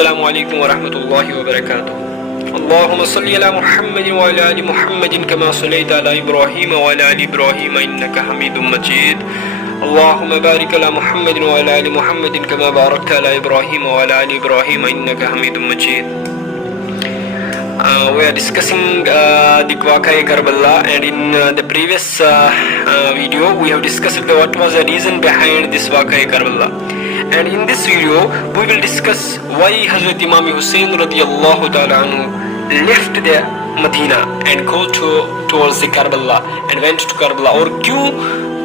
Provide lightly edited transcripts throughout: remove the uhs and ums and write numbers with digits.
السلام علیکم ورحمۃ اللہ وبرکاتہ. اللهم صل على محمد وعلى آل محمد كما صليت على إبراهيم وعلى آل إبراهيم إنك حميد مجيد. اللهم بارك على محمد وعلى آل محمد كما باركت على إبراهيم وعلى آل إبراهيم إنك حميد مجيد. We are discussing the Waqai Karbala, and in the previous video we have discussed what was the reason behind this Waqai Karbala, and in this video we will discuss why Hazrat Imam Hussein radiyallahu ta'ala anhu left the Medina and go towards the Karbala and went to Karbala, اور کیوں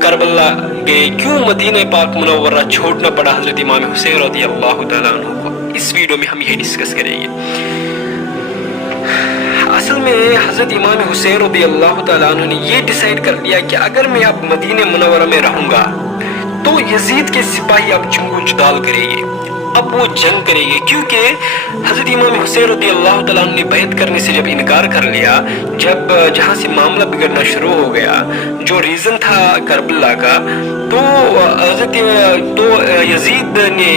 کربلا گئے, کیوں مدینہ پاک منورہ چھوڑنا پڑا حضرت Imam حسین رضی اللہ تعالیٰ عنہ کو. اس ویڈیو میں ہم یہ ڈسکس کریں گے. اصل میں حضرت امام حسین رضی اللہ تعالیٰ عنہ نے یہ ڈیسائیڈ کر لیا کہ اگر میں اب مدینہ منورہ میں رہوں گا تو یزید کے سپاہی اب جنگ و جدال کریں گے, اب وہ جنگ کریں گے, کیونکہ حضرت امام حسین رضی اللہ تعالیٰ عنہ نے بیعت کرنے سے جب انکار کر لیا, جب جہاں سے معاملہ بگڑنا شروع ہو گیا, جو ریزن تھا کربلا کا, تو یزید نے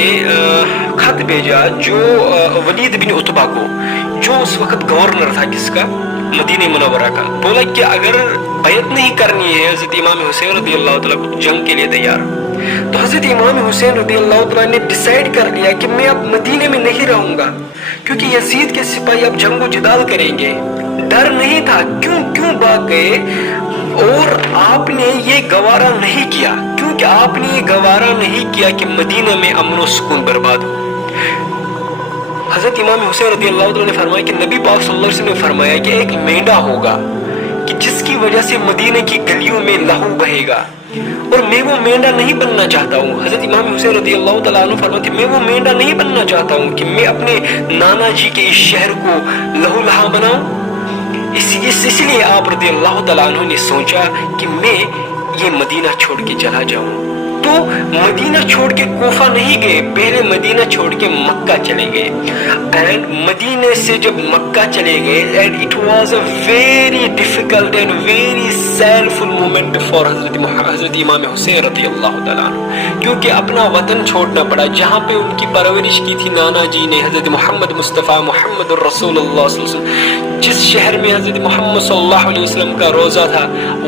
خط بھیجا جو ولید بن عتبہ کو, جو اس وقت گورنر تھا کس کا, مدینہ منورہ کا. بولا کہ اگر بیعت نہیں کرنی ہے حضرت امام حسین رضی اللہ تعالیٰ کو, جنگ کے لیے تیار. تو حضرت امام حسین رضی اللہ تعالیٰ نے ڈیسائیڈ کر لیا کہ میں اب مدینہ میں نہیں رہوں گا, کیونکہ یزید کے سپاہی اب جنگ و جدال کریں گے. ڈر نہیں تھا, کیوں بھاگ گئے, اور آپ نے یہ گوارا نہیں کیا, کیونکہ آپ نے یہ گوارا نہیں کیا کہ مدینہ میں امن و سکون برباد ہو. حضرت امام حسین رضی اللہ تعالیٰ نے فرمایا کہ نبی پاک صلی اللہ علیہ وسلم نے فرمایا کہ ایک مینڈا ہوگا کہ جس کی وجہ سے مدینہ کی گلیوں میں لہو بہے گا, اور میں وہ مینڈا نہیں بننا چاہتا ہوں. حضرت امام حسین رضی اللہ تعالیٰ عنہ فرماتے میں وہ مینڈا نہیں بننا چاہتا ہوں کہ میں اپنے نانا جی کے اس شہر کو لہو لہا بناؤں. اس لیے آپ رضی اللہ تعالیٰ عنہ نے سوچا کہ میں یہ مدینہ چھوڑ کے چلا جاؤں. تو مدینہ چھوڑ کے کوفہ نہیں گئے, پہلے مدینہ چھوڑ کے مکہ چلے گئے. اینڈ مدینہ سے جب مکہ چلے گئے, and it was a very difficult and very sadful moment for Hazrat Imam حسین رضی اللہ تعالیٰ عنہ, کیونکہ اپنا وطن چھوڑنا پڑا جہاں پہ ان کی پرورش کی تھی نانا جی نے, حضرت محمد مصطفیٰ محمد الرسول اللہ صلی اللہ علیہ وسلم. جس شہر میں حضرت محمد صلی اللہ علیہ وسلم کا روزہ تھا,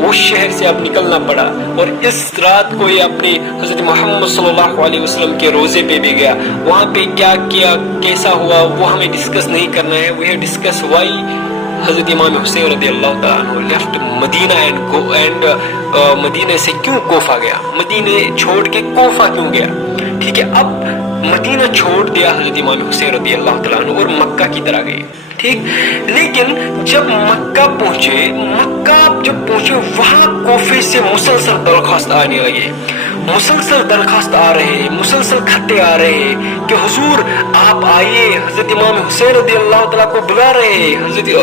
اس شہر سے اب نکلنا پڑا, اور اس رات کو یہ اپنے حضرت محمد صلی اللہ علیہ وسلم کے روزے پہ بھی گیا. وہاں پہ کیا کیا, کیسا ہوا, وہ ہمیں ڈسکس نہیں کرنا ہے. وی ہیو ڈسکس وائی حضرت امام حسین رضی اللہ تعالیٰ عنہ لیفٹ مدینہ اینڈ مدینہ سے کیوں کوفہ گیا, مدینہ چھوڑ کے کوفہ کیوں گیا. ٹھیک ہے, اب مدینہ چھوڑ دیا حضرت امام حسین رضی اللہ تعالیٰ عنہ اور مکہ کی طرح گئے. ٹھیک, لیکن جب مکہ پہنچے وہاں کوفے سے مسلسل درخواست آنے لگے, مسلسل درخواست آ رہے ہیں, مسلسل خطے آ رہے ہیں کہ حضور آپ آئیے, حضرت امام حسین رضی اللہ تعالیٰ کو بلا رہے ہیں,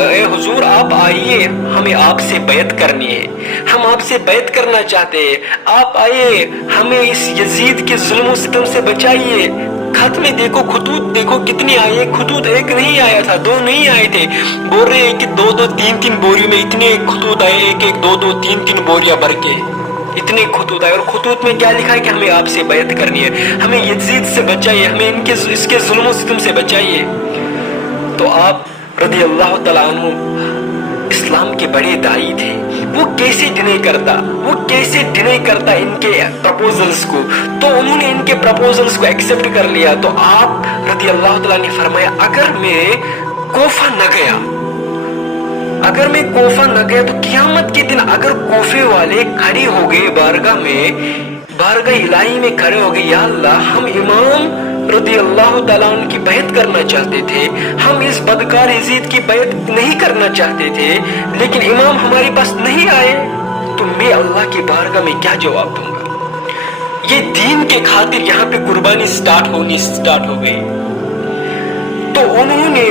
اے حضور آپ آئیے, ہمیں آپ سے بیعت کرنی ہے, ہم آپ سے بیعت کرنا چاہتے ہیں, آپ آئیے, ہمیں اس یزید کے ظلم و ستم سے بچائیے. خط میں دیکھو, خطوط دیکھو کتنی آئے, خطوط ایک نہیں آیا تھا, دو نہیں آئے تھے. بول رہے ہیں کہ دو تین بوریوں میں اتنے خطوط آئے, ایک دو تین بوریاں بھر کے اتنے خطوط آئے. اور خطوط میں کیا لکھا ہے کہ ہمیں آپ سے بیعت کرنی ہے, ہمیں یزید سے بچائیے, ہمیں اس کے ظلم و ستم سے بچائیے. تو آپ رضی اللہ تعالیٰ عنہ اسلام کے بڑے داعی تھے, وہ کیسے ڈینائی کرتا ان کے پرپوزلز کو. تو انہوں نے ان کے پرپوزلز کو ایکسپٹ کر لیا. تو آپ رضی اللہ تعالیٰ نے فرمایا اگر میں کوفہ نہ گیا تو قیامت کے دن اگر کوفے والے کھڑے ہو گئے بارگاہ الہی میں کھڑے ہو گئے, یا اللہ ہم امام رضی اللہ تعالیٰ عنہ کی بیعت کرنا چاہتے تھے, ہم اس بدکار یزید کی بیعت نہیں کرنا چاہتے تھے, لیکن امام ہمارے پاس نہیں آئے, تو میں اللہ کی بارگاہ میں کیا جواب دوں گا. یہ دین کے خاطر یہاں پہ قربانی سٹارٹ ہو گئی. تو انہوں نے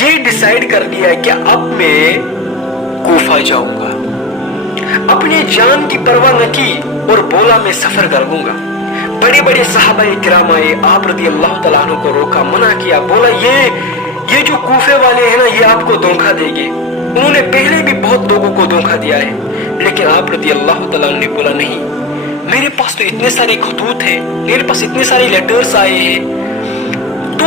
یہ ڈیسائیڈ کر لیا کہ اب میں کوفہ جاؤں گا. اپنی جان کی پرواہ نہ کی اور بولا میں سفر کر لوں گا. بڑے صحابہ کرام آئے, آپ رضی اللہ تعالیٰ عنہ کو روکا, منع کیا, بولا یہ جو کوفے والے ہیں نا یہ آپ کو دھوکہ دیں گے. انہوں نے پہلے بھی بہت لوگوں کو دھوکہ دیا ہے, لیکن آپ رضی اللہ تعالیٰ عنہ نے بولا نہیں, میرے پاس تو اتنے سارے خطوط ہیں, میرے پاس اتنے سارے لیٹرز آئے ہیں, تو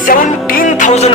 17,000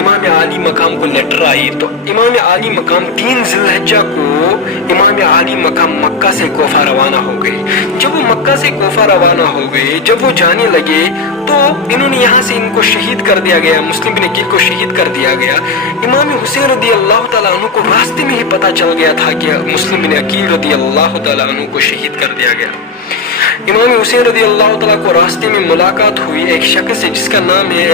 امام عالی مقام کو لیٹر آئی تو امام عالی مقام 3 ذی الحجہ کو امام عالی مقام مکہ سے کوفہ روانہ ہو گئے. جب وہ مکہ سے کوفہ روانہ ہو گئے، جب وہ جانے لگے تو انہوں نے یہاں سے ان کو شہید کر دیا گیا، مسلم بن عقیل کو شہید کر دیا گیا. امام حسین رضی اللہ تعالیٰ عنہ کو راستے میں ہی پتہ چل گیا تھا کہ مسلم بن عقیل رضی اللہ تعالیٰ عنہ کو شہید کر دیا گیا. امام حسین رضی اللہ تعالیٰ کو راستے میں ملاقات ہوئی ایک شخص سے جس کا نام ہے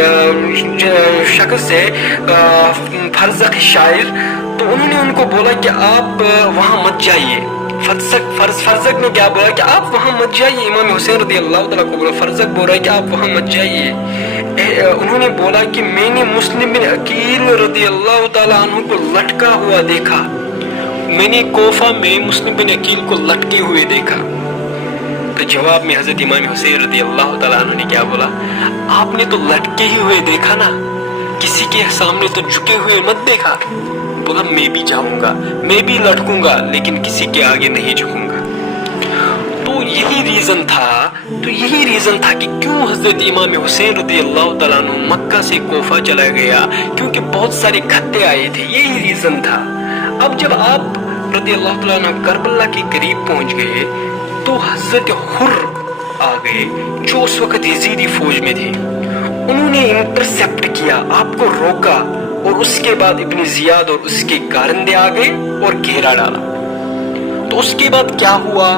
فرزق شاعر. تو انہوں نے ان کو بولا کہ آپ وہاں مت جائیے. فرزق نے کیا بولا کہ آپ وہاں مت جائیے. امام حسین رضی اللہ تعالیٰ کو بولا، فرزق بول رہا ہے کہ آپ وہاں مت جائیے. انہوں نے بولا کہ میں نے مسلم بن عقیل رضی اللہ تعالیٰ عنہ کو لٹکا ہوا دیکھا، میں نے کوفہ میں مسلم بن عقیل کو لٹکے ہوئے دیکھا. تو جواب میں حضرت امام حسین رضی اللہ تعالیٰ عنہ نے کیا بولا، آپ نے تو لٹکے ہی ہوئے دیکھا نا، کسی کے سامنے تو جھکے ہوئے مت دیکھا. بولا میں بھی جاؤں گا، میں بھی لٹکوں گا، لیکن کسی کے آگے نہیں جھکوں گا. تو یہی ریزن تھا کہ کیوں حضرت امام حسین رضی اللہ تعالیٰ عنہ مکہ سے کوفہ چلا گیا، کیونکہ بہت سارے خطے آئے تھے. یہی ریزن تھا. اب جب آپ رضی اللہ تعالیٰ عنہ کربلا کے قریب پہنچ گئے تو حضرت حر آ گئے جو اس وقت یزیدی فوج میں تھے. انہوں نے انٹرسپٹ کیا، آپ کو روکا، اور اس کے بعد ابن زیاد اور اس کے کارندے آ گئے اور گھیرا ڈالا. تو اس کے بعد کیا ہوا،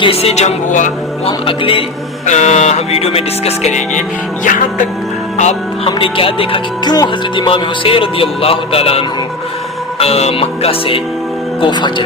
کیسے جنگ ہوا، وہ ہم اگلے ویڈیو میں ڈسکس کریں گے. یہاں تک ہم نے کیا دیکھا کہ کیوں حضرت امام حسین رضی اللہ تعالیٰ عنہ مکہ سے کوفہ چلے.